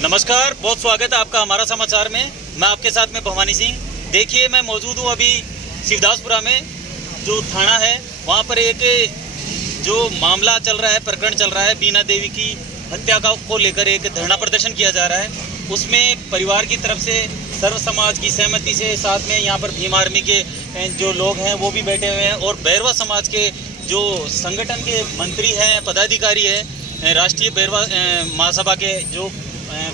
नमस्कार, बहुत स्वागत है आपका हमारा समाचार में। मैं आपके साथ में भवानी सिंह। देखिए, मैं मौजूद हूँ अभी शिवदासपुरा में, जो थाना है वहाँ पर एक जो मामला चल रहा है, प्रकरण चल रहा है, बीना देवी की हत्या को लेकर एक धरना प्रदर्शन किया जा रहा है। उसमें परिवार की तरफ से सर्व समाज की सहमति से, साथ में यहाँ पर भीम आर्मी के जो लोग हैं वो भी बैठे हुए हैं, और बैरवा समाज के जो संगठन के मंत्री हैं, पदाधिकारी हैं, राष्ट्रीय बैरवा महासभा के जो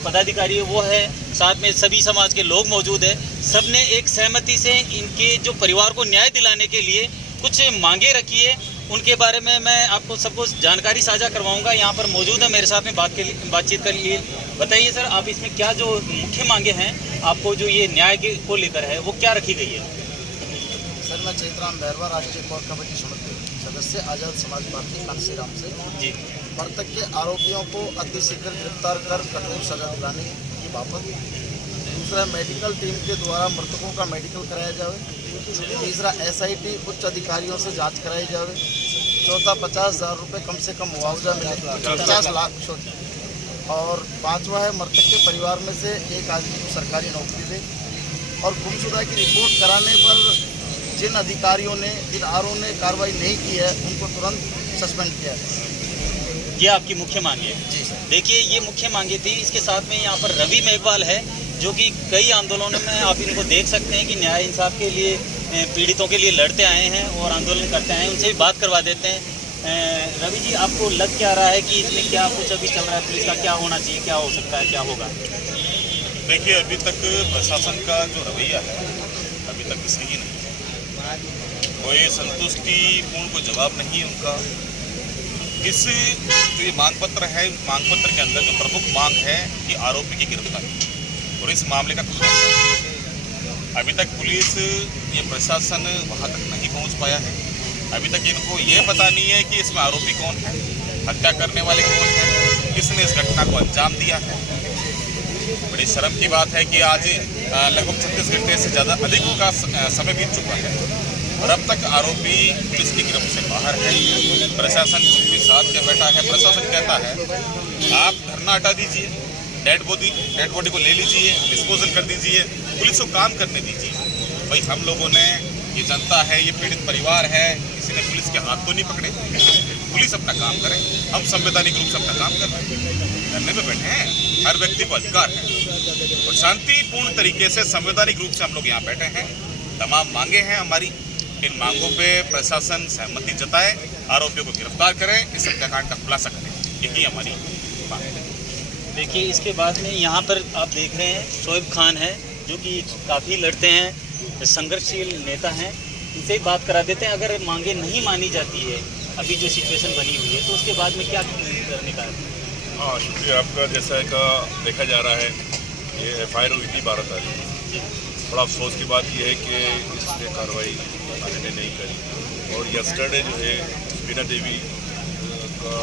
पदाधिकारी है वो है, साथ में सभी समाज के लोग मौजूद है। सबने एक सहमति से इनके जो परिवार को न्याय दिलाने के लिए कुछ मांगे रखी है, उनके बारे में मैं आपको सबको जानकारी साझा करवाऊंगा। यहाँ पर मौजूद है मेरे साथ में बातचीत कर लिए। बताइए सर, आप इसमें क्या जो मुख्य मांगे हैं आपको, जो ये न्याय को लेकर है, वो क्या रखी गई है? सर, मैं चैतराम बैरवा, राष्ट्रीय कोर कमेटी समिति सदस्य, आज़ाद समाज पार्टी कांसीराम से जी। मृतक के आरोपियों को अतिशीघ्र गिरफ्तार कर कठोर सजा दिलाने की बाबत। दूसरा, मेडिकल टीम के द्वारा मृतकों का मेडिकल कराया जाए। तीसरा, SIT उच्च अधिकारियों से जांच कराई जाए। चौथा, 50,000 रुपये कम से कम मुआवजा मिले, 50 लाख। और पाँचवा है, मृतक के परिवार में से एक आदमी को सरकारी नौकरी दे, और गुमशुदा की रिपोर्ट कराने पर जिन अधिकारियों ने, जिन RO ने कार्रवाई नहीं की है, उनको तुरंत सस्पेंड किया है। ये आपकी मुख्य मांगे है जी सर। देखिए, ये मुख्य मांगे थी। इसके साथ में यहाँ पर रवि मेघवाल है, जो कि कई आंदोलनों में आप इनको देख सकते हैं कि न्याय इंसाफ के लिए, पीड़ितों के लिए लड़ते आए हैं और आंदोलन करते हैं। उनसे भी बात करवा देते हैं। रवि जी, आपको लग क्या रहा है कि इसमें क्या कुछ अभी चल रहा है? पुलिस का क्या होना चाहिए, क्या हो सकता है, क्या होगा? देखिए, अभी तक प्रशासन का जो रवैया है अभी तक सही नहीं, कोई संतुष्टिपूर्ण कोई जवाब नहीं है उनका। इस जो ये मांग पत्र है, मांग पत्र के अंदर जो प्रमुख मांग है कि आरोपी की गिरफ्तारी और इस मामले का खुलासा। अभी तक पुलिस, ये प्रशासन वहाँ तक नहीं पहुँच पाया है। अभी तक इनको ये पता नहीं है कि इसमें आरोपी कौन है, हत्या करने वाले कौन है, किसने इस घटना को अंजाम दिया है। बड़ी शर्म की बात है कि आज लगभग 36 घंटे से ज़्यादा अधिक का समय बीत चुका है और अब तक आरोपी पुलिस की गिरफ्त से बाहर है। प्रशासन उसके साथ क्या बैठा है? प्रशासन कहता है आप धरना हटा दीजिए, डेड बॉडी को ले लीजिए, डिस्पोजल कर दीजिए, पुलिस को काम करने दीजिए। भाई, हम लोगों ने, ये जनता है, ये पीड़ित परिवार है, किसी ने पुलिस के हाथ तो नहीं पकड़े। पुलिस अपना काम करे, हम संवैधानिक रूप से अपना काम करने पे बैठे हैं। हर व्यक्ति को अधिकार है और शांतिपूर्ण तरीके से, संवैधानिक रूप से हम लोग यहाँ बैठे हैं। तमाम मांगे हैं हमारी। इन मांगों पे प्रशासन सहमति जताए, आरोपियों को गिरफ्तार करें, इस हत्याकांड का खुलासा करें, यही हमारी मांग है। देखिए, इसके बाद में यहाँ पर आप देख रहे हैं शोएब खान है, जो कि काफ़ी लड़ते हैं, संघर्षशील नेता हैं। इनसे बात करा देते हैं। अगर मांगे नहीं मानी जाती है, अभी जो सिचुएशन बनी हुई है, तो उसके बाद में क्या करने का है? हाँ, शुक्रिया आपका। जैसा का देखा जा रहा है, ये FIR हुई थी 12 तारीख। बड़ा अफसोस की बात यह है कि इस पर कार्रवाई थाने ने नहीं करी और यस्टरडे जो है बीना देवी का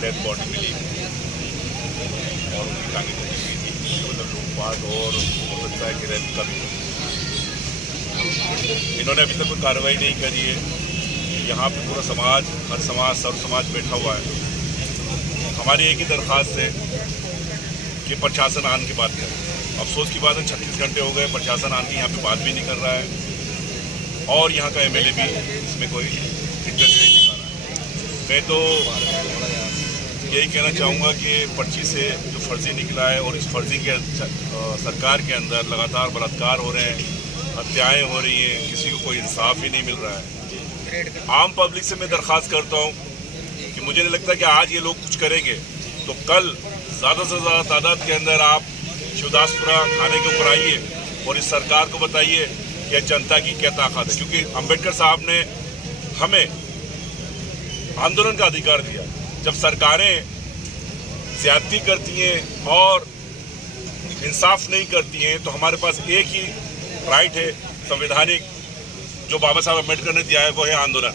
डेथ बॉडी मिली और उनकी टांगें कटी हुई थी। मतलब लूटपाट और हो सकता है कि रेप का भी। इन्होंने अभी तक कोई कार्रवाई नहीं करी है। यहाँ पे पूरा समाज, हर समाज, सर्व समाज बैठा हुआ है। हमारी एक ही दरख्वास्त है कि प्रशासन आन की बात करे। अफसोस की बात है, 36 घंटे हो गए, प्रशासन आन की यहाँ पे बात भी नहीं कर रहा है और यहाँ का MLA भी इसमें कोई इंटरेस्ट नहीं दिखा रहा है। मैं तो यही कहना चाहूँगा कि पर्ची से जो फर्जी निकला है और इस फर्जी के सरकार के अंदर लगातार बलात्कार हो रहे हैं, हत्याएँ हो रही हैं, किसी को कोई इंसाफ ही नहीं मिल रहा है। आम पब्लिक से मैं दरख्वास्त करता हूँ कि मुझे नहीं लगता कि आज ये लोग कुछ करेंगे तो कल ज़्यादा से ज़्यादा तादाद के अंदर आप शिवदासपुरा थाने के ऊपर आइए और इस सरकार को बताइए कि जनता की क्या ताकत है। क्योंकि अंबेडकर साहब ने हमें आंदोलन का अधिकार दिया। जब सरकारें ज्यादती करती हैं और इंसाफ नहीं करती हैं तो हमारे पास एक ही राइट है संवैधानिक, जो बाबा साहब अम्बेडकर ने दिया है, वो है आंदोलन।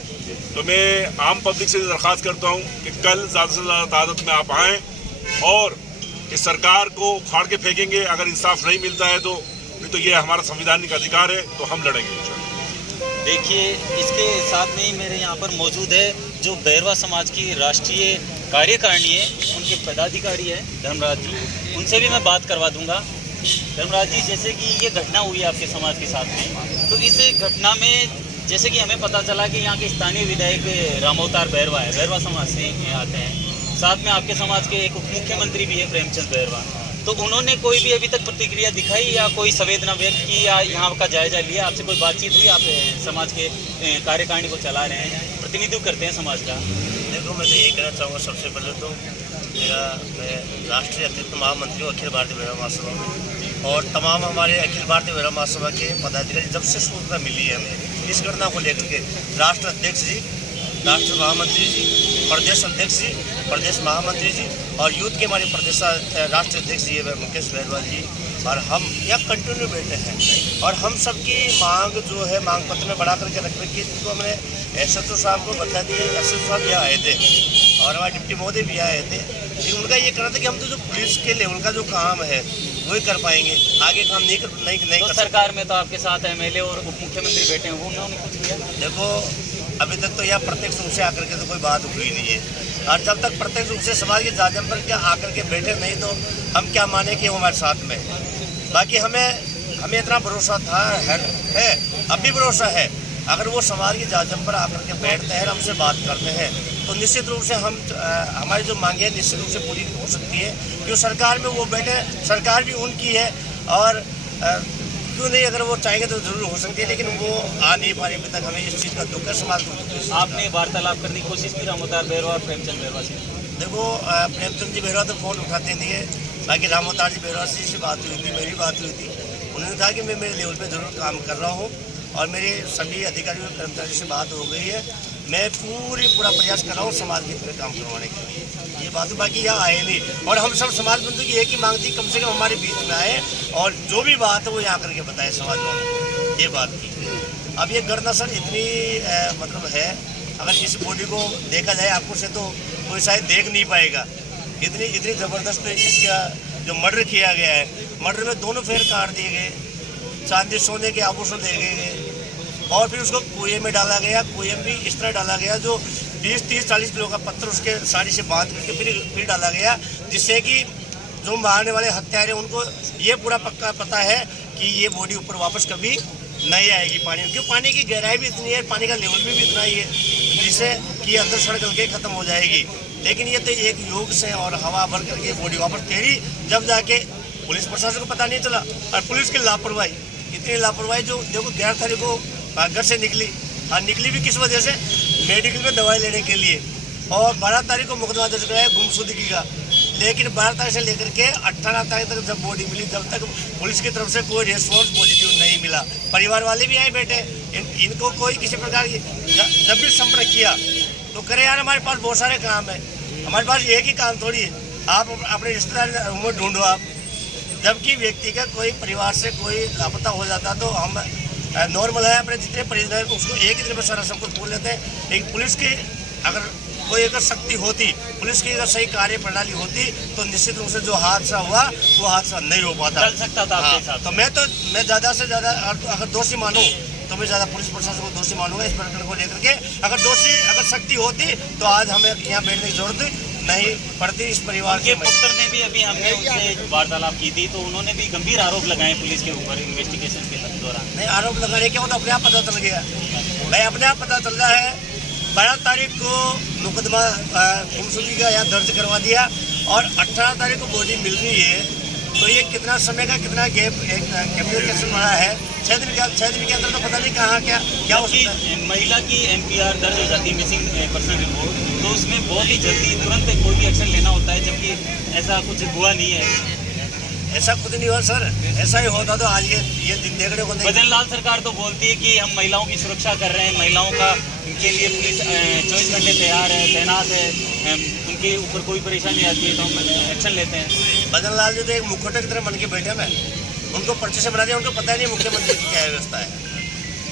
तो मैं आम पब्लिक से दरख्वास्त करता हूँ कि कल ज़्यादा से ज़्यादा तादाद में आप आएँ और इस सरकार को उखाड़ के फेंकेंगे। अगर इंसाफ नहीं मिलता है तो ये हमारा संवैधानिक अधिकार है, तो हम लड़ेंगे। देखिए, इसके साथ में ही मेरे यहाँ पर मौजूद है जो बैरवा समाज की राष्ट्रीय कार्यकारिणी है, उनके पदाधिकारी है धर्मराज जी, उनसे भी मैं बात करवा दूंगा। धर्मराज जी, जैसे कि ये घटना हुई है आपके समाज के साथ में, तो इस घटना में जैसे कि हमें पता चला कि यहाँ के स्थानीय विधायक रामअवतार बैरवा है, बैरवा समाज से आते हैं, साथ में आपके समाज के एक उप मुख्यमंत्री भी है प्रेमचंद बैरवा, तो उन्होंने कोई भी अभी तक प्रतिक्रिया दिखाई या कोई संवेदना व्यक्त की या यहाँ का जायजा लिया? आपसे कोई बातचीत हुई? आप समाज के कार्यकारिणी को चला रहे हैं, प्रतिनिधित्व करते हैं समाज का। देखो, मैं तो यही कहना चाहूँगा, सबसे पहले तो मैं राष्ट्रीय अतिरिक्त महामंत्री हूँ अखिल भारतीय महिला महासभा में, और तमाम हमारे अखिल भारतीय महिला महासभा के पदाधिकारी, जब से सूचना मिली है हमें इस घटना को लेकर के, राष्ट्र अध्यक्ष जी, राष्ट्रीय महामंत्री जी, प्रदेश अध्यक्ष जी, प्रदेश महामंत्री जी और यूथ के हमारे प्रदेश राष्ट्रीय अध्यक्ष जी मुकेश बैरवा जी और हम यहाँ कंटिन्यू बैठे हैं, और हम सबकी मांग जो है मांग पत्र में बढ़ा करके रख रखी है, जिनको हमने एसएसओ साहब को बता दिया। एसएसओ साहब यहाँ आए थे और हमारे डिप्टी महोदय भी आए थे, लेकिन उनका ये कहना था कि हम तो जो पुलिस के लेवल का जो काम है वही कर पाएंगे, आगे काम नहीं कर सरकार में तो आपके साथ एमएलए और उप मुख्यमंत्री बैठे हैं, वो उन्होंने कुछ किया? देखो, अभी तक तो यह प्रत्यक्ष रूप से आकर के तो कोई बात हुई नहीं है, और जब तक प्रत्यक्ष रूप से समाज के जाजम पर क्या आकर के बैठे नहीं तो हम क्या माने कि वो हमारे साथ में है। बाकी हमें इतना भरोसा था, है अब भी भरोसा है, अगर वो समाज के जाजम पर आकर के बैठते हैं, हमसे बात करते हैं, तो निश्चित रूप से हमारी जो मांगे निश्चित रूप से पूरी हो सकती है, क्योंकि सरकार में वो बैठे, सरकार भी उनकी है, और क्यों नहीं, अगर वो चाहेंगे तो जरूर हो सकती है, लेकिन वो आ नहीं पा रही अभी तक। हमें इस चीज़ का दुख है, समाज को। आपने वार्तालाप करने की कोशिश की रामअवतार बैरवा और प्रेमचंद बैरवा से? देखो, प्रेमचंद जी बैरवा तो फ़ोन उठाते नहीं है, बाकी रामअवतार जी बैरवा से बात हुई थी, मेरी बात हुई थी, उन्होंने कहा कि मैं मेरे लेवल पे ज़रूर काम कर रहा हूँ, और मेरे सभी अधिकारियों और कर्मचारियों से बात हो गई है, मैं पूरा प्रयास कर रहा हूँ समाज के पूरे काम करवाने के, ये बात। बाकी यहाँ आए नहीं, और हम सब समाज बंधु की एक ही मांग थी, कम से कम हमारे बीच में आए और जो भी बात है वो यहाँ करके बताए समाज वालों, ये बात थी। अब ये घटना सर इतनी मतलब है, अगर इस बॉडी को देखा जाए आपको से तो कोई शायद देख नहीं पाएगा, इतनी ज़बरदस्त इसका जो मर्डर किया गया है, मर्डर में दोनों फेर काट दिए गए, चांदी सोने के आभूषण दे गए, और फिर उसको कुएं में डाला गया, कुएं भी इस तरह डाला गया जो 20, 30, 40 किलो का पत्थर उसके साड़ी से बांध करके फिर डाला गया, जिससे कि जो मारने वाले हत्यारे उनको ये पूरा पक्का पता है कि ये बॉडी ऊपर वापस कभी नहीं आएगी पानी में, क्योंकि पानी की गहराई भी इतनी है, पानी का लेवल भी इतना ही है, जिससे कि अंदर सड़ के ख़त्म हो जाएगी। लेकिन ये तो एक योग से और हवा भर करके बॉडी वापस तैरी, जब जाके पुलिस प्रशासन को पता नहीं चला, और पुलिस की लापरवाही, इतनी लापरवाही जो देखो 11 तारीख को घर से निकली, और निकली भी किस वजह से, मेडिकल में दवाई लेने के लिए, और 12 तारीख को मुकदमा दर्ज कराया गुमशुदगी का, लेकिन 12 तारीख से लेकर के 18 तारीख तक जब बॉडी मिली, तब तक पुलिस की तरफ से कोई रिस्पॉन्स पॉजिटिव नहीं मिला। परिवार वाले भी आए बैठे, इनको कोई किसी प्रकार की जब भी संपर्क किया तो करे यार हमारे पास बहुत सारे काम है, हमारे पास एक ही काम थोड़ी है, आप अपने रिश्तेदार में ढूंढो आप। जबकि व्यक्ति का कोई परिवार से कोई लापता हो जाता तो हम नॉर्मल है, अपने जितने परिजन हैं उसको एक ही दिन में सारा सब कुछ बोल लेते हैं, लेकिन पुलिस की अगर कोई अगर शक्ति होती, पुलिस की अगर सही कार्य प्रणाली होती तो निश्चित रूप से जो हादसा हुआ वो हादसा नहीं हो पाता, चल सकता था आपके साथ। तो मैं ज़्यादा से ज़्यादा अगर दोषी मानूँ तो मैं ज़्यादा पुलिस प्रशासन को दोषी मानूंगा इस प्रकरण को लेकर के। अगर शक्ति होती तो आज हमें यहाँ बैठने की जरूरत नहीं पड़ती। इस परिवार के पुत्र ने भी अभी हमने उनसे वार्तालाप की थी, तो उन्होंने भी गंभीर आरोप लगाए पुलिस के ऊपर इन्वेस्टिगेशन के दौरान। नहीं, आरोप लगाने के बाद अपने आप पता चल गया, भाई अपने आप पता चल रहा है। 12 तारीख को मुकदमा गुमशुदगी का यहाँ दर्ज करवा दिया और 18 तारीख को बॉडी मिल रही है, तो ये कितना समय का कितना गैप कम्युनिकेशन बना है। 6 दिन के अंदर तो पता नहीं कहाँ क्या हो सकता है। महिला की MPR दर्ज हो जाती है, मिसिंग पर्सन रिपोर्ट, तो उसमें बहुत ही जल्दी तुरंत कोई भी एक्शन लेना होता है, जबकि ऐसा कुछ हुआ नहीं है। ऐसा खुद नहीं हुआ सर, ऐसा ही होता तो आज ये दिन देखने को नहीं। भजनलाल सरकार तो बोलती है कि हम महिलाओं की सुरक्षा कर रहे हैं, महिलाओं का के लिए पुलिस 24 घंटे तैयार है, तैनात है, उनके ऊपर कोई परेशानी आती है तो हम एक्शन लेते हैं। भजनलाल जी तो एक मुखौटे की तरह बन के बैठे हैं, उनको पर्चे से बना दिया, उनको पता ही नहीं मुख्यमंत्री की क्या व्यवस्था है।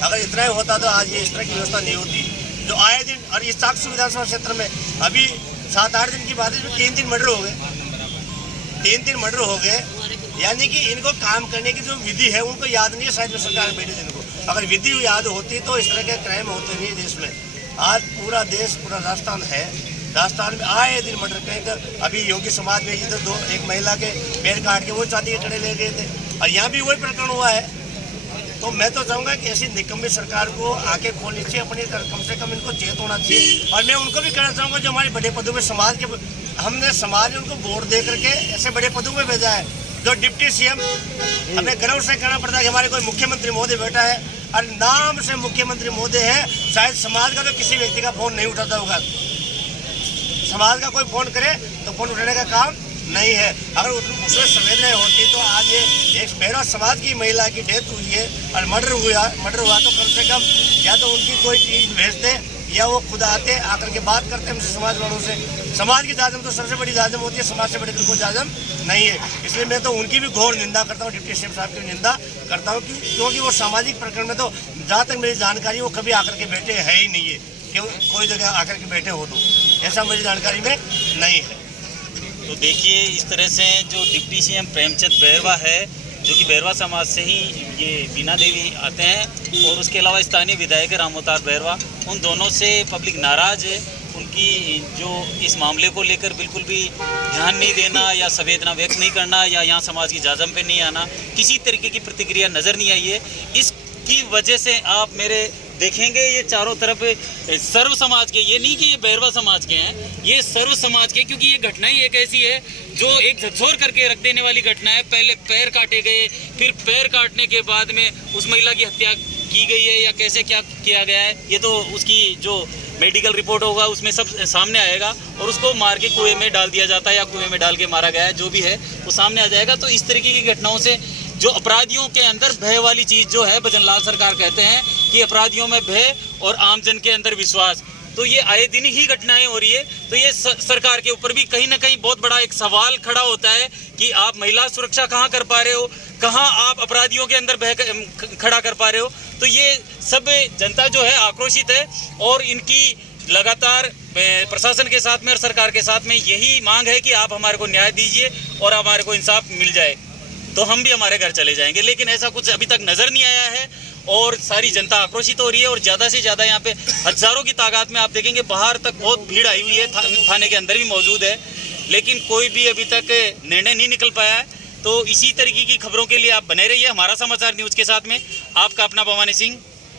अगर इतना ही होता तो आज ये इस तरह की व्यवस्था नहीं होती जो आए दिन। और इस साक्ष्य विधानसभा क्षेत्र में अभी 7-8 दिन की बात है, 3 दिन मर्डर हो गए, 3 दिन मर्डर हो गए। यानी कि इनको काम करने की जो विधि है उनको याद नहीं है शायद सरकार बैठे दिन को। अगर विधि याद होती तो इस तरह के क्राइम होते नहीं देश में। आज पूरा देश, पूरा राजस्थान है राजस्थान में आए दिन मर्डर कहीं तो अभी योगी समाज में इधर एक महिला के पैर काट के वो चांदी के कड़े ले गए थे, और यहाँ भी वही प्रकरण हुआ है। तो मैं तो चाहूँगा कि ऐसी निकम्मी सरकार को आके खोलनी चाहिए, अपनी कम से कम इनको चेत होना चाहिए। और मैं उनको भी कहना चाहूँगा जो हमारे बड़े पदों में समाज के, हमने समाज उनको वोट दे करके ऐसे बड़े पदों में भेजा है। जो डिप्टी सीएम, हमें गर्व से कहना पड़ता है कि हमारे कोई मुख्यमंत्री महोदय बैठा है और नाम से मुख्यमंत्री महोदय है। शायद समाज का तो किसी व्यक्ति का फोन नहीं उठाता होगा, समाज का कोई फोन करे तो फोन उठाने का काम नहीं है। अगर उसमें संवेदनाएं होती तो आज ये एक मेरा समाज की महिला की डेथ हुई है और मर्डर हुआ तो कम से कम या तो उनकी कोई टीम भेजते या वो खुद आते आकर के बात करते हमसे, समाज वालों से। समाज की जाजम तो सबसे बड़ी जाजम होती है, समाज से बड़ी कोई जाजम नहीं है। इसलिए मैं तो उनकी भी घोर निंदा करता हूँ, डिप्टी सीएम साहब की निंदा करता हूँ, क्योंकि वो सामाजिक प्रकरण में तो जहाँ तक मेरी जानकारी वो कभी आकर के बैठे है ही नहीं है कि कोई जगह आकर के बैठे हो, तो ऐसा मेरी जानकारी में नहीं है। तो देखिए इस तरह से जो डिप्टी सीएम प्रेमचंद बैरवा है, जो कि बैरवा समाज से ही ये बीना देवी आते हैं, और उसके अलावा स्थानीय विधायक रामअवतार बैरवा, उन दोनों से पब्लिक नाराज है। उनकी जो इस मामले को लेकर बिल्कुल भी ध्यान नहीं देना या संवेदना व्यक्त नहीं करना या यहाँ समाज की जाजम पे नहीं आना, किसी तरीके की प्रतिक्रिया नज़र नहीं आई है। इसकी वजह से आप मेरे देखेंगे ये चारों तरफ सर्व समाज के, ये नहीं कि ये बैरवा समाज के हैं, ये सर्व समाज के, क्योंकि ये घटना ही एक ऐसी है जो एक झकझोर करके रख देने वाली घटना है। पहले पैर काटे गए, फिर पैर काटने के बाद में उस महिला की हत्या की गई है या कैसे क्या किया गया है, ये तो उसकी जो मेडिकल रिपोर्ट होगा उसमें सब सामने आएगा, और उसको मार के कुएं में डाल दिया जाता है या कुएं में डाल के मारा गया है, जो भी है वो सामने आ जाएगा। तो इस तरीके की घटनाओं से जो अपराधियों के अंदर भय वाली चीज़ जो है, भजनलाल सरकार कहते हैं कि अपराधियों में भय और आमजन के अंदर विश्वास, तो ये आए दिन ही घटनाएं हो रही है। तो ये सरकार के ऊपर भी कहीं ना कहीं बहुत बड़ा एक सवाल खड़ा होता है कि आप महिला सुरक्षा कहाँ कर पा रहे हो, कहाँ आप अपराधियों के अंदर भय खड़ा कर पा रहे हो। तो ये सब जनता जो है आक्रोशित है, और इनकी लगातार प्रशासन के साथ में और सरकार के साथ में यही मांग है कि आप हमारे को न्याय दीजिए और हमारे को इंसाफ मिल जाए, तो हम भी हमारे घर चले जाएंगे। लेकिन ऐसा कुछ अभी तक नज़र नहीं आया है, और सारी जनता आक्रोशित हो रही है। और ज़्यादा से ज़्यादा यहाँ पे हज़ारों की तादाद में आप देखेंगे, बाहर तक बहुत भीड़ आई हुई है, थाने के अंदर भी मौजूद है, लेकिन कोई भी अभी तक निर्णय नहीं निकल पाया है। तो इसी तरीके की खबरों के लिए आप बने रहिए हमारा समाचार न्यूज़ के साथ में। आपका अपना भवानी सिंह।